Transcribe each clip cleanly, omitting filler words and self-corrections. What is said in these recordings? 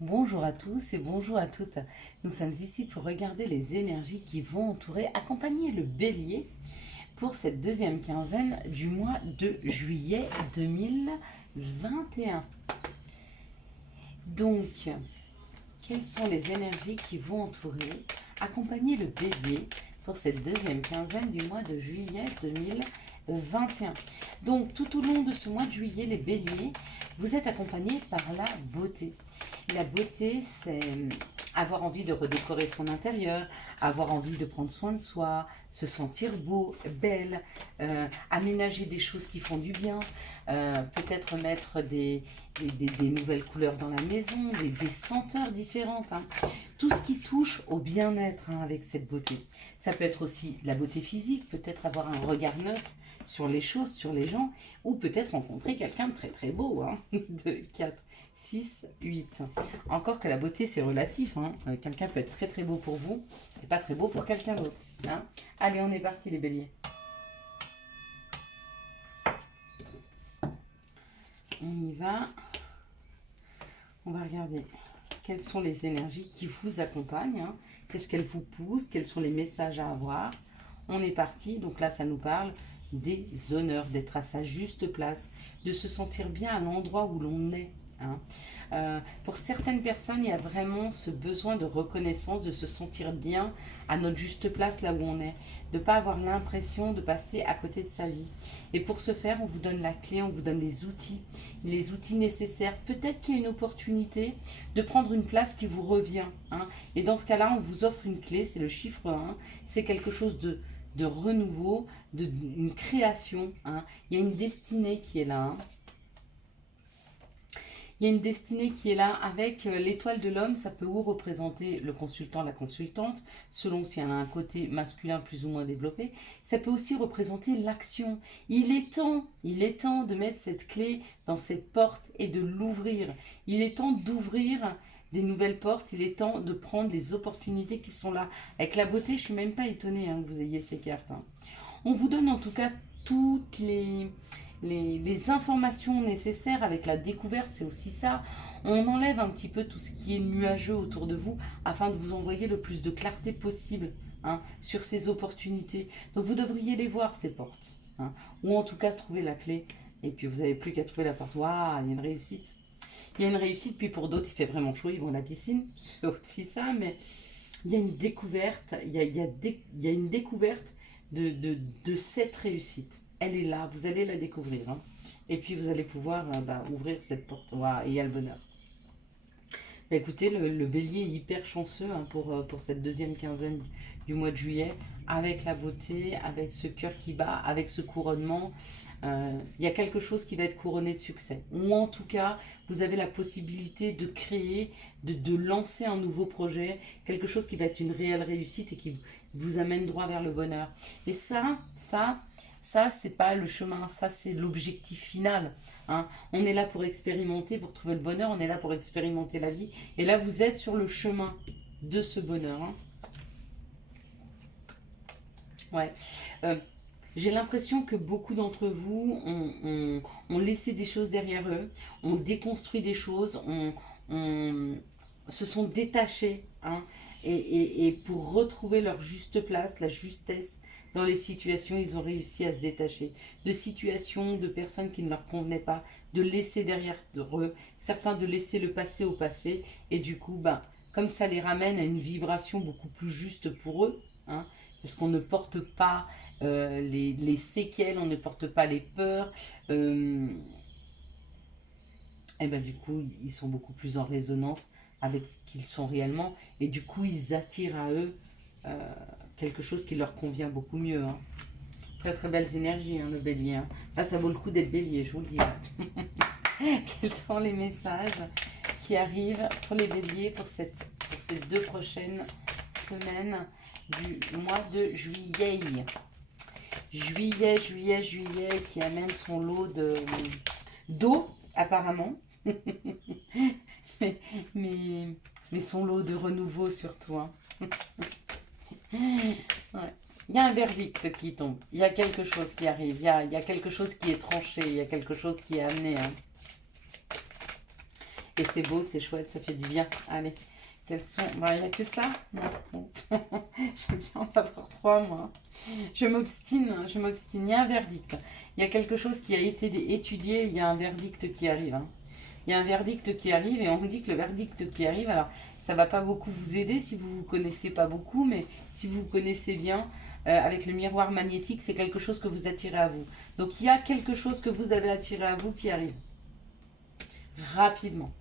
Bonjour à tous et bonjour à toutes. Nous sommes ici pour regarder les énergies qui vont entourer, accompagner le bélier pour cette deuxième quinzaine du mois de juillet 2021. Donc, quelles sont les énergies qui vont entourer, accompagner le bélier pour cette deuxième quinzaine du mois de juillet 2021? Donc, tout au long de ce mois de juillet, les béliers, vous êtes accompagnés par la beauté. La beauté, c'est avoir envie de redécorer son intérieur, avoir envie de prendre soin de soi, se sentir beau, belle, aménager des choses qui font du bien, peut-être mettre des nouvelles couleurs dans la maison, des senteurs différentes. Tout ce qui touche au bien-être avec cette beauté. Ça peut être aussi la beauté physique, peut-être avoir un regard neuf sur les choses, sur les gens, ou peut-être rencontrer quelqu'un de très très beau, de 4, 6, 8. Encore que la beauté c'est relatif, quelqu'un peut être très très beau pour vous, et pas très beau pour quelqu'un d'autre. Allez, on est parti les béliers. On y va. On va regarder quelles sont les énergies qui vous accompagnent, qu'est-ce qu'elles vous poussent, quels sont les messages à avoir. On est parti, donc là ça nous parle des honneurs, d'être à sa juste place, de se sentir bien à l'endroit où l'on est. Pour certaines personnes, il y a vraiment ce besoin de reconnaissance, de se sentir bien à notre juste place là où on est, de ne pas avoir l'impression de passer à côté de sa vie. Et pour ce faire, on vous donne la clé, on vous donne les outils nécessaires. Peut-être qu'il y a une opportunité de prendre une place qui vous revient. Et dans ce cas-là, on vous offre une clé, c'est le chiffre 1, c'est quelque chose de renouveau, une création. Il y a une destinée qui est là. Il y a une destinée qui est là avec l'étoile de l'homme, ça peut ou représenter le consultant, la consultante, selon si elle a un côté masculin plus ou moins développé. Ça peut aussi représenter l'action. Il est temps de mettre cette clé dans cette porte et de l'ouvrir. Il est temps d'ouvrir des nouvelles portes, il est temps de prendre les opportunités qui sont là. Avec la beauté, je ne suis même pas étonnée que vous ayez ces cartes. On vous donne en tout cas toutes les informations nécessaires avec la découverte, c'est aussi ça. On enlève un petit peu tout ce qui est nuageux autour de vous afin de vous envoyer le plus de clarté possible sur ces opportunités. Donc vous devriez les voir, ces portes. Ou en tout cas trouver la clé. Et puis vous n'avez plus qu'à trouver la porte. Waouh, il y a une réussite. Il y a une réussite, puis pour d'autres, il fait vraiment chaud, ils vont à la piscine. C'est aussi ça, mais il y a une découverte. Il y a une découverte de cette réussite. Elle est là, vous allez la découvrir. Et puis vous allez pouvoir ouvrir cette porte. Waouh, et il y a le bonheur. Écoutez, le bélier est hyper chanceux pour cette deuxième quinzaine du mois de juillet, avec la beauté, avec ce cœur qui bat, avec ce couronnement. Il y a quelque chose qui va être couronné de succès. Ou en tout cas, vous avez la possibilité de créer, de lancer un nouveau projet, quelque chose qui va être une réelle réussite et qui vous amène droit vers le bonheur. Et ça c'est pas le chemin, ça c'est l'objectif final. On est là pour expérimenter, pour trouver le bonheur, on est là pour expérimenter la vie. Et là, vous êtes sur le chemin de ce bonheur. Ouais. J'ai l'impression que beaucoup d'entre vous ont laissé des choses derrière eux, ont déconstruit des choses, se sont détachés. Et pour retrouver leur juste place, la justesse dans les situations, ils ont réussi à se détacher de situations, de personnes qui ne leur convenaient pas, de laisser derrière eux, certains de laisser le passé au passé, et du coup, comme ça les ramène à une vibration beaucoup plus juste pour eux, parce qu'on ne porte pas les séquelles, on ne porte pas les peurs, et du coup, ils sont beaucoup plus en résonance avec qui ils sont réellement, et du coup, ils attirent à eux quelque chose qui leur convient beaucoup mieux. Très très belles énergies, le bélier. Là, ça vaut le coup d'être bélier, je vous le dis. Quels sont les messages qui arrivent pour les béliers pour ces 2 prochaines semaines du mois de juillet? Juillet, qui amène son lot d'eau, apparemment. mais son lot de renouveau surtout. Ouais. Il y a un verdict qui tombe, il y a quelque chose qui arrive, il y a quelque chose qui est tranché, il y a quelque chose qui est amené. Et c'est beau, c'est chouette, ça fait du bien. Allez, quels sont... Bah, il n'y a que ça. Non. Bon. J'aime bien en avoir 3, moi. Je m'obstine, je m'obstine. Il y a un verdict. Il y a quelque chose qui a été étudié, il y a un verdict qui arrive. Hein. Il y a un verdict qui arrive et on vous dit que le verdict qui arrive, alors ça va pas beaucoup vous aider si vous ne vous connaissez pas beaucoup, mais si vous vous connaissez bien, avec le miroir magnétique, c'est quelque chose que vous attirez à vous. Donc il y a quelque chose que vous avez attiré à vous qui arrive rapidement.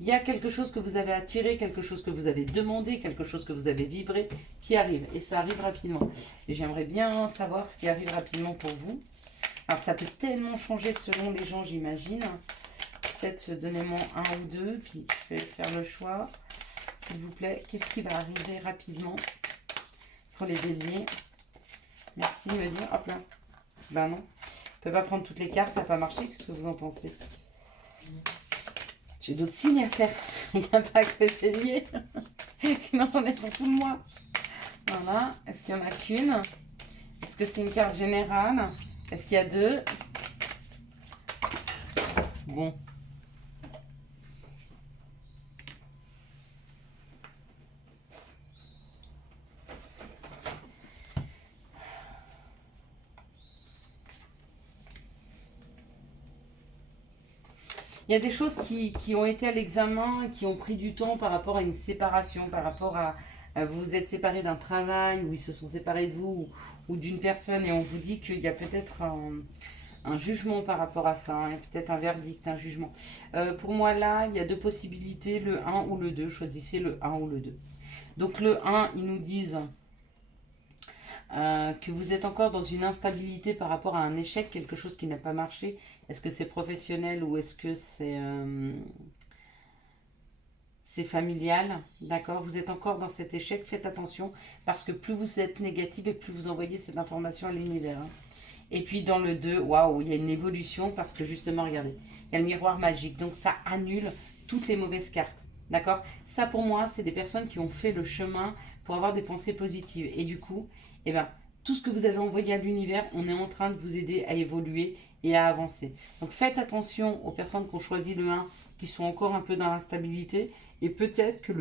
Il y a quelque chose que vous avez attiré, quelque chose que vous avez demandé, quelque chose que vous avez vibré qui arrive. Et ça arrive rapidement. Et j'aimerais bien savoir ce qui arrive rapidement pour vous. Alors ça peut tellement changer selon les gens, j'imagine. Peut-être donnez-moi un ou deux, puis je vais faire le choix. S'il vous plaît, qu'est-ce qui va arriver rapidement pour les béliers? Merci de me dire. Hop là. Ben non. Je ne peux pas prendre toutes les cartes, ça n'a pas marché. Qu'est-ce que vous en pensez? J'ai d'autres signes à faire. Il n'y a pas que les béliers. Sinon, j'en ai pour tout le mois. Voilà. Est-ce qu'il n'y en a qu'une? Est-ce que c'est une carte générale? Est-ce qu'il y a deux? Bon. Il y a des choses qui ont été à l'examen, qui ont pris du temps par rapport à une séparation, par rapport à vous vous êtes séparés d'un travail, ou ils se sont séparés de vous, ou d'une personne, et on vous dit qu'il y a peut-être un jugement par rapport à ça, hein, peut-être un verdict, un jugement. Pour moi, là, il y a deux possibilités, le un ou le 2. Choisissez le un ou le 2. Donc le un, ils nous disent que vous êtes encore dans une instabilité par rapport à un échec, quelque chose qui n'a pas marché. Est-ce que c'est professionnel ou est-ce que c'est familial? D'accord, vous êtes encore dans cet échec, faites attention, parce que plus vous êtes négatif et plus vous envoyez cette information à l'univers. Hein. Et puis dans le 2, waouh, il y a une évolution, parce que justement, regardez, il y a le miroir magique, donc ça annule toutes les mauvaises cartes. D'accord? Ça pour moi, c'est des personnes qui ont fait le chemin pour avoir des pensées positives. Et du coup, eh ben, tout ce que vous avez envoyé à l'univers, on est en train de vous aider à évoluer et à avancer. Donc faites attention aux personnes qui ont choisi le 1, qui sont encore un peu dans l'instabilité. Et peut-être que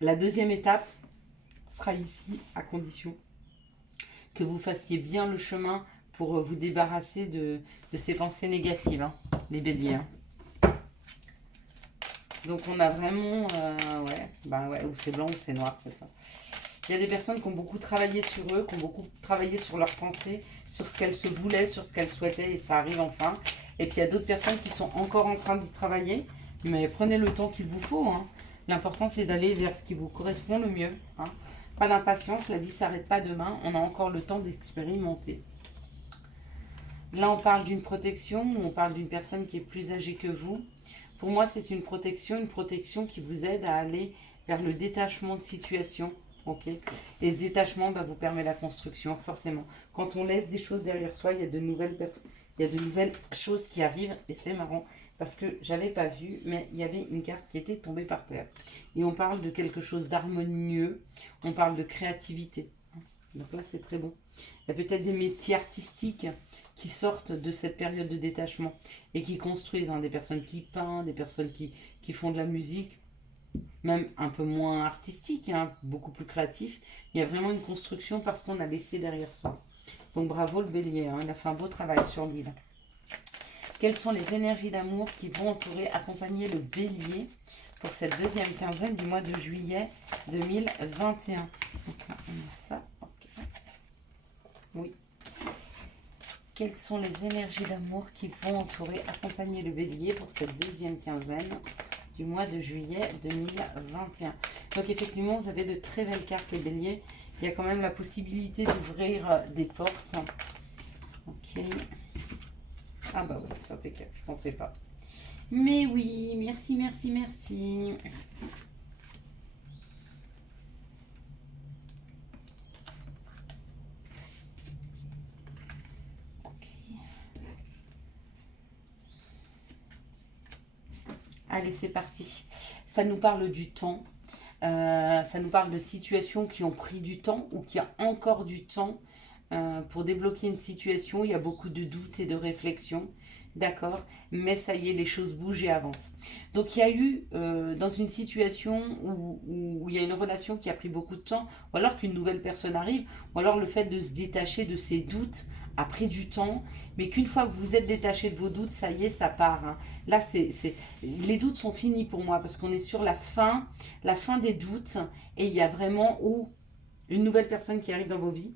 la deuxième étape sera ici, à condition que vous fassiez bien le chemin pour vous débarrasser de ces pensées négatives, hein, les béliers. Hein. Donc on a vraiment, ou c'est blanc ou c'est noir, c'est ça. Il y a des personnes qui ont beaucoup travaillé sur eux, qui ont beaucoup travaillé sur leurs pensées, sur ce qu'elles se voulaient, sur ce qu'elles souhaitaient, et ça arrive enfin. Et puis il y a d'autres personnes qui sont encore en train d'y travailler, mais prenez le temps qu'il vous faut. Hein. L'important c'est d'aller vers ce qui vous correspond le mieux. Hein. Pas d'impatience, la vie ne s'arrête pas demain, on a encore le temps d'expérimenter. Là on parle d'une protection, on parle d'une personne qui est plus âgée que vous. Pour moi c'est une protection qui vous aide à aller vers le détachement de situation. Okay. Et ce détachement vous permet la construction, forcément. Quand on laisse des choses derrière soi, il y a de nouvelles choses qui arrivent. Et c'est marrant, parce que j'avais pas vu, mais il y avait une carte qui était tombée par terre. Et on parle de quelque chose d'harmonieux, on parle de créativité. Donc là, c'est très bon. Il y a peut-être des métiers artistiques qui sortent de cette période de détachement et qui construisent. Hein, des personnes qui peignent, des personnes qui font de la musique. Même un peu moins artistique, hein, beaucoup plus créatif. Il y a vraiment une construction parce qu'on a laissé derrière soi. Donc bravo le bélier, hein, il a fait un beau travail sur lui. Là. Quelles sont les énergies d'amour qui vont entourer, accompagner le bélier pour cette deuxième quinzaine du mois de juillet 2021? Donc là, on a ça. Okay. Oui. Quelles sont les énergies d'amour qui vont entourer, accompagner le bélier pour cette deuxième quinzaine du mois de juillet 2021. Donc effectivement, vous avez de très belles cartes, les béliers. Il y a quand même la possibilité d'ouvrir des portes. Ok. Ah bah ouais, c'est impeccable, je pensais pas. Mais oui, merci, merci, merci. Allez, c'est parti. Ça nous parle du temps. Ça nous parle de situations qui ont pris du temps ou qui a encore du temps pour débloquer une situation. Il y a beaucoup de doutes et de réflexions. d'accord, mais ça y est, les choses bougent et avancent. Donc il y a eu, dans une situation où il y a une relation qui a pris beaucoup de temps, ou alors qu'une nouvelle personne arrive, ou alors le fait de se détacher de ses doutes a pris du temps, mais qu'une fois que vous êtes détaché de vos doutes, ça y est, ça part, hein. Là, les doutes sont finis pour moi, parce qu'on est sur la fin des doutes, et il y a vraiment une nouvelle personne qui arrive dans vos vies,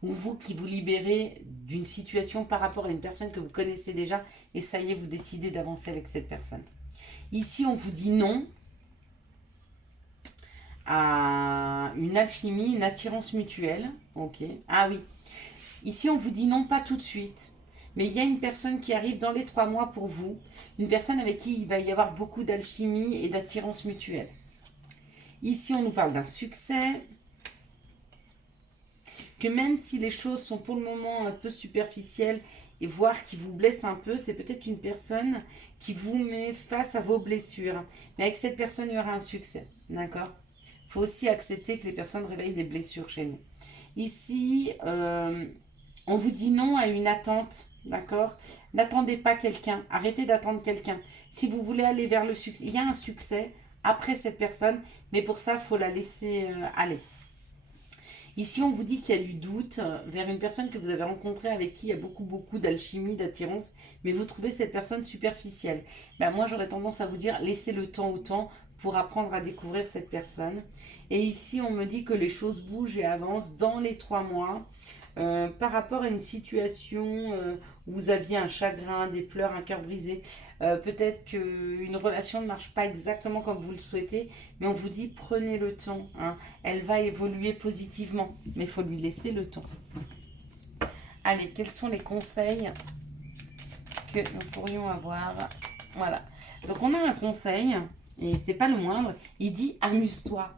ou vous qui vous libérez d'une situation par rapport à une personne que vous connaissez déjà, et ça y est, vous décidez d'avancer avec cette personne. Ici, on vous dit non à une alchimie, une attirance mutuelle. Ok. Ah oui. Ici, on vous dit non, pas tout de suite. Mais il y a une personne qui arrive dans les 3 mois pour vous. Une personne avec qui il va y avoir beaucoup d'alchimie et d'attirance mutuelle. Ici, on nous parle d'un succès. Que même si les choses sont pour le moment un peu superficielles et voire qui vous blessent un peu, c'est peut-être une personne qui vous met face à vos blessures. Mais avec cette personne, il y aura un succès. D'accord ? Il faut aussi accepter que les personnes réveillent des blessures chez nous. Ici, on vous dit non à une attente. D'accord ? N'attendez pas quelqu'un. Arrêtez d'attendre quelqu'un. Si vous voulez aller vers le succès, il y a un succès après cette personne, mais pour ça, il faut la laisser aller. Ici, on vous dit qu'il y a du doute vers une personne que vous avez rencontrée avec qui il y a beaucoup d'alchimie, d'attirance, mais vous trouvez cette personne superficielle. Ben, moi, j'aurais tendance à vous dire, laissez le temps au temps pour apprendre à découvrir cette personne. Et ici, on me dit que les choses bougent et avancent dans les 3 mois. Par rapport à une situation où vous aviez un chagrin, des pleurs, un cœur brisé, peut-être qu'une relation ne marche pas exactement comme vous le souhaitez, mais on vous dit prenez le temps, hein. Elle va évoluer positivement, mais il faut lui laisser le temps. Allez, quels sont les conseils que nous pourrions avoir? Voilà, donc on a un conseil, et c'est pas le moindre, il dit amuse-toi.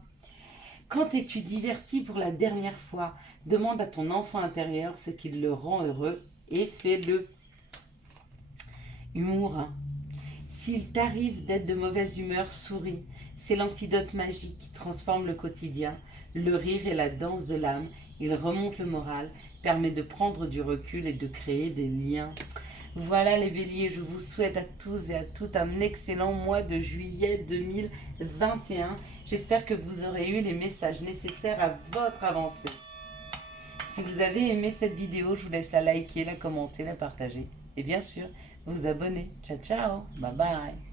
Quand es-tu diverti pour la dernière fois? Demande à ton enfant intérieur ce qui le rend heureux et fais-le. Humour. S'il t'arrive d'être de mauvaise humeur, souris. C'est l'antidote magique qui transforme le quotidien. Le rire est la danse de l'âme. Il remonte le moral, permet de prendre du recul et de créer des liens. Voilà les béliers, je vous souhaite à tous et à toutes un excellent mois de juillet 2021. J'espère que vous aurez eu les messages nécessaires à votre avancée. Si vous avez aimé cette vidéo, je vous laisse la liker, la commenter, la partager. Et bien sûr, vous abonner. Ciao, ciao. Bye bye.